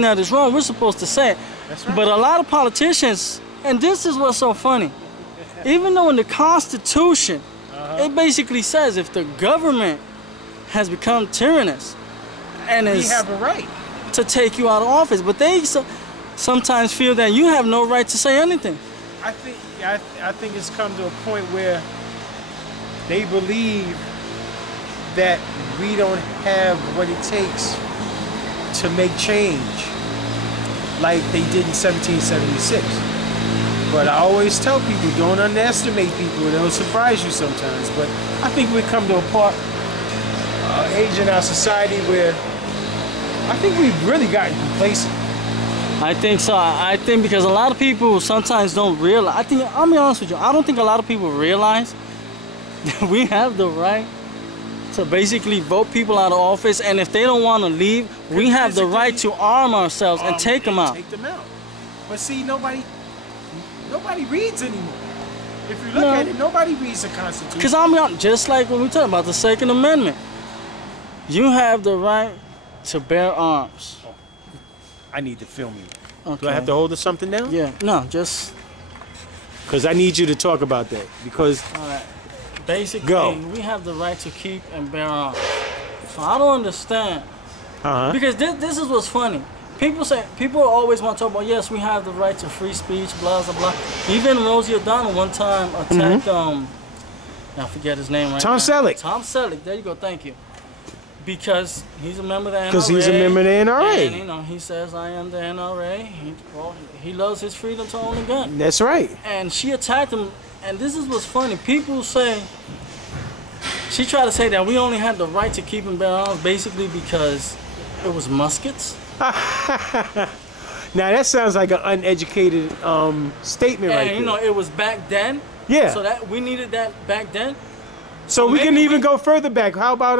that is wrong, we're supposed to say it. That's right. But a lot of politicians, and this is what's so funny, even though in the Constitution, it basically says if the government has become tyrannous and we have a right to take you out of office, but they sometimes feel that you have no right to say anything. I think it's come to a point where they believe that we don't have what it takes to make change like they did in 1776. But I always tell people, don't underestimate people. They'll surprise you sometimes. But I think we've come to a age in our society where I think we've really gotten complacent. I think so. I think because a lot of people sometimes don't realize. I'll be honest with you. I don't think a lot of people realize that we have the right to basically vote people out of office, and if they don't want to leave, we have the right to arm ourselves and take them out. Take them out. But see, nobody reads anymore. If you look at it, nobody reads the Constitution. Because I'm just like when we talk about the Second Amendment. You have the right to bear arms. Oh, I need to film you. Okay. Do I have to hold something down? Yeah. No, just. Because I need you to talk about that. Because. All right. Basically, we have the right to keep and bear arms. So I don't understand. Because this is what's funny. People always want to talk about, yes, we have the right to free speech, blah, blah, blah. Even Rosie O'Donnell one time attacked, I forget his name right Tom now. Selleck. Tom Selleck, there you go, thank you. Because he's a member of the NRA. Because he's a member of the NRA. And, you know, he says, I am the NRA. He loves his freedom to own a gun. That's right. And she attacked him, and this is what's funny. People say, she tried to say that we only had the right to keep and bear arms basically because it was muskets. Now that sounds like an uneducated statement right there. You know, it was back then. Yeah. So that we needed that back then. So we can even go further back. How about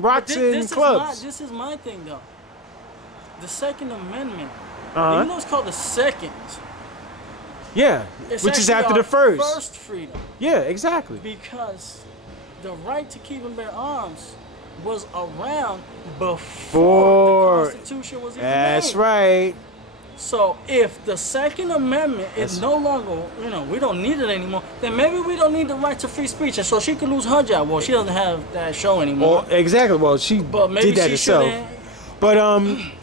rocks and clubs? This is my thing though. The Second Amendment. Even though it's called the Second. Yeah. Which is after the first. First freedom. Yeah, exactly. Because the right to keep and bear arms was around before the Constitution was even made. That's right. So if the Second Amendment is no longer, you know, we don't need it anymore, then maybe we don't need the right to free speech, and so she could lose her job. Well, she doesn't have that show anymore. Well, exactly. Well, she did that herself. But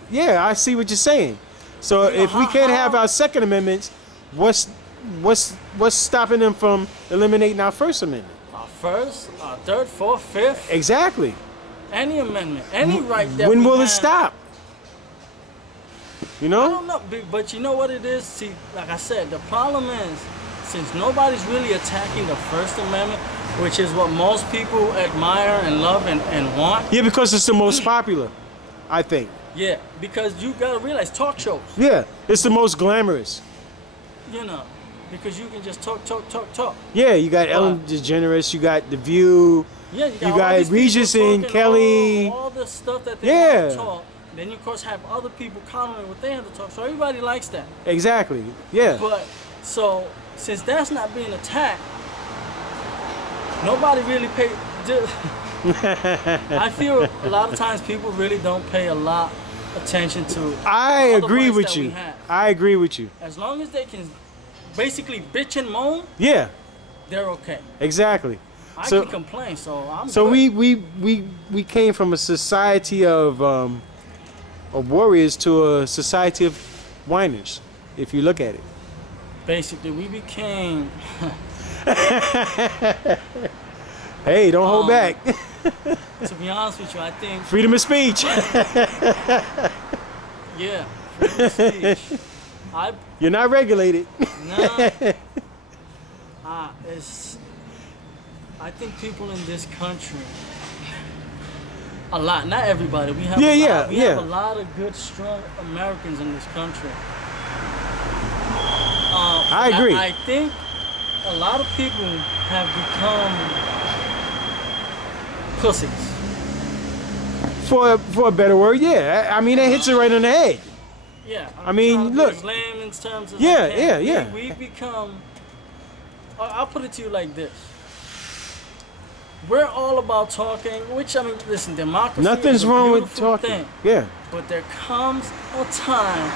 yeah, I see what you're saying. So if we can't have our Second Amendments, what's stopping them from eliminating our First Amendment? Our first, our third, fourth, fifth. Exactly. Any amendment, any right that when we will have, it stop? You know? I don't know, but you know what it is? See, like I said, the problem is, since nobody's really attacking the First Amendment, which is what most people admire and love and want. Yeah, because it's the most popular, I think. Yeah, because you gotta realize, talk shows. Yeah, it's the most glamorous. You know, because you can just talk. Yeah, you got Ellen DeGeneres, you got The View. Yeah, you got Regis and Kelly. All the stuff that they want to talk. Then you, of course, have other people commenting what they have to talk. So everybody likes that. Exactly. Yeah. But, so, since that's not being attacked, nobody really pays. I feel a lot of times people really don't pay a lot attention to. I agree with you. I agree with you. As long as they can basically bitch and moan. Yeah. They're okay. Exactly. I can complain, so I'm so good. we came from a society of warriors to a society of whiners, if you look at it. Basically, we became... Hey, don't hold back. To be honest with you, I think... Freedom of speech. Yeah, freedom of speech. You're not regulated. No. I think people in this country... A lot, not everybody. We have have a lot of good, strong Americans in this country. I agree. I think a lot of people have become pussies. For a better word, yeah. I mean, that hits it right on the head. Yeah. I mean, look. Lame in terms of yeah. We've become. I'll put it to you like this. We're all about talking, which, I mean, listen, democracy Nothing's is a wrong with beautiful talking. thing. Yeah. But there comes a time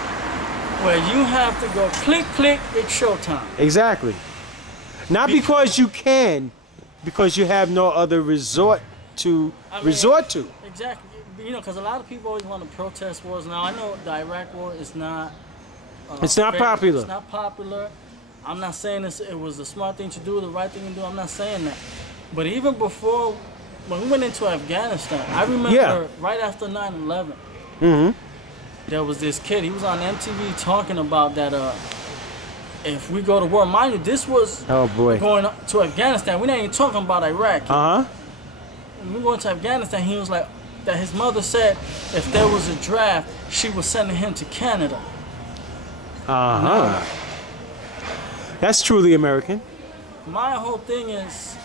where you have to go click, click, it's showtime. Exactly. Not because you can, because you have no other resort to resort to. Exactly. You know, because a lot of people always want to protest wars. Now, I know the Iraq war is not... it's not popular. It's not popular. I'm not saying it was the smart thing to do, the right thing to do. I'm not saying that. But even before, when we went into Afghanistan, I remember right after 9/11, there was this kid. He was on MTV talking about that if we go to war, mind you, this was going to Afghanistan. We're not even talking about Iraq. When we went to Afghanistan, he was like, that his mother said if there was a draft, she was sending him to Canada. That's truly American. My whole thing is,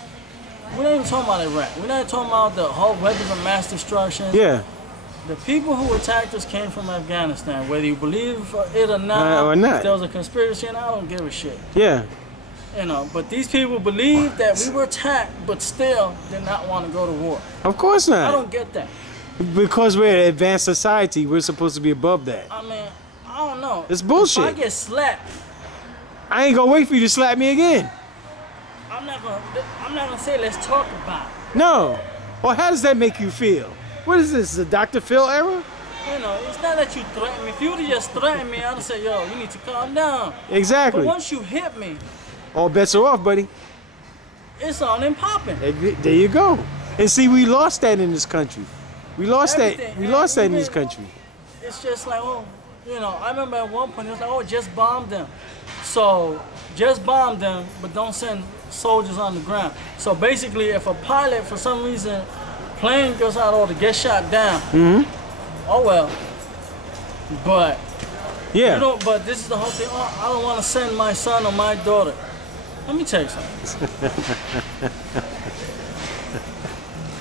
we're not even talking about Iraq. We're not talking about the whole weapons of mass destruction. Yeah. The people who attacked us came from Afghanistan. Whether you believe it or not, if there was a conspiracy, and I don't give a shit. Yeah. You know, but these people believe that we were attacked, but still did not want to go to war. Of course not. I don't get that. Because we're an advanced society, we're supposed to be above that. I mean, I don't know. It's bullshit. If I get slapped, I ain't gonna wait for you to slap me again. I'm not gonna say let's talk about it. No. Well, how does that make you feel? What is this, the Dr. Phil era? You know, it's not that you threaten me. If you would have just threatened me, I'd say, yo, you need to calm down. Exactly. But once you hit me, all bets are off, buddy. It's on and popping. There you go. And see, we lost that in this country. We lost that. We lost that in this country. It's just like, oh, you know, I remember at one point it was like, oh, just bomb them. So just bomb them, but don't send soldiers on the ground. So basically, if a pilot, for some reason, plane goes out of order, gets shot down, oh well. But yeah, you know, but this is the whole thing. Oh, I don't want to send my son or my daughter. Let me tell you something.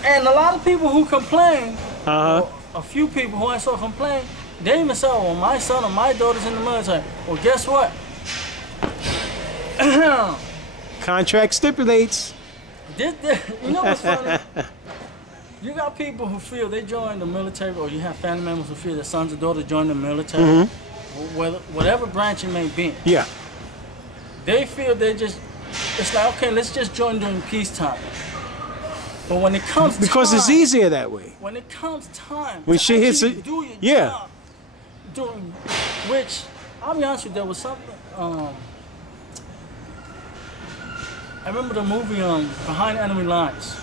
And a lot of people who complain, a few people who I saw complain, they even say, well, my son or my daughter's in the military. Well, guess what? Contract stipulates. You know what's funny? You got people who feel they join the military, or you have family members who feel their sons or daughters join the military, whatever branch it may be. Yeah. They feel it's like, okay, let's just join during peacetime. But when it comes because it's easier that way. When it comes time when shit hits it, do your job, during which, I'll be honest with you, there was something, I remember the movie Behind Enemy Lines.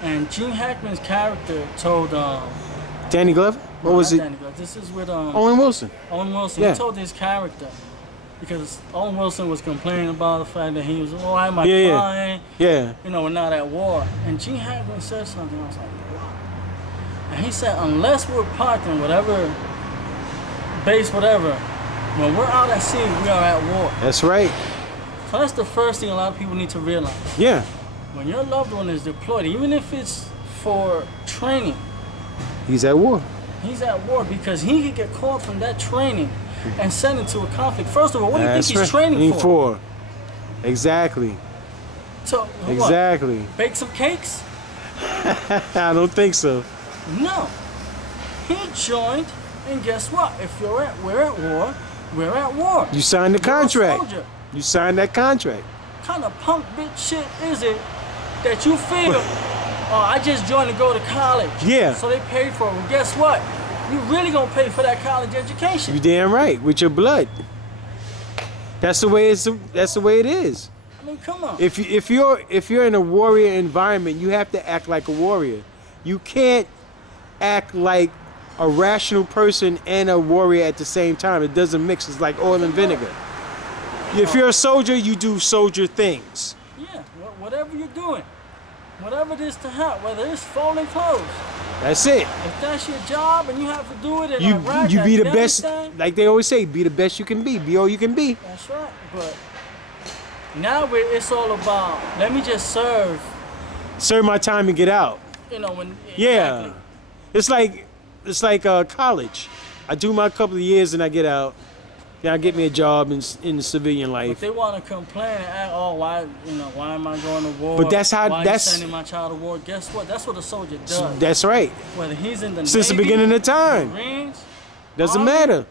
And Gene Hackman's character told Danny Glover? What was it? Danny Glover. This is with Owen Wilson. Owen Wilson. Yeah. He told his character, because Owen Wilson was complaining about the fact that he was, oh, why am I flying? Yeah. You know, we're not at war. And Gene Hackman said something. I was like, wow. And he said, unless we're parked in whatever base, whatever, when we're out at sea, we are at war. That's right. So that's the first thing a lot of people need to realize. Yeah. When your loved one is deployed, even if it's for training, he's at war. He's at war because he could get called from that training and sent into a conflict. First of all, what do you think he's training for? Exactly. So, exactly. What? Bake some cakes? I don't think so. No. He joined, and guess what? If we're at war, we're at war. You signed the contract. You signed that contract. What kind of punk bitch shit is it that you feel, oh, I just joined to go to college. Yeah. So they paid for it. Well, guess what? You really gonna pay for that college education. You damn right, with your blood. That's the way that's the way it is. I mean, come on. If you're in a warrior environment, you have to act like a warrior. You can't act like a rational person and a warrior at the same time. It doesn't mix. It's like oil and vinegar. If you're a soldier, you do soldier things. Yeah, whatever you're doing, whatever it is to help, whether it's folding clothes. That's it. If that's your job and you have to do it in Iraq, you be the best, like they always say, be the best you can be all you can be. That's right. But now it's all about, let me just serve my time and get out. You know, when yeah, it's like college. I do my couple of years and I get out. Can I get me a job in the civilian life? But they want to complain and ask, oh, why am I going to war? But that's how. Why that's you sending my child to war. Guess what? That's what a soldier does. That's right. Whether he's in the Since Navy, the beginning of time. Marines, Doesn't Army, matter.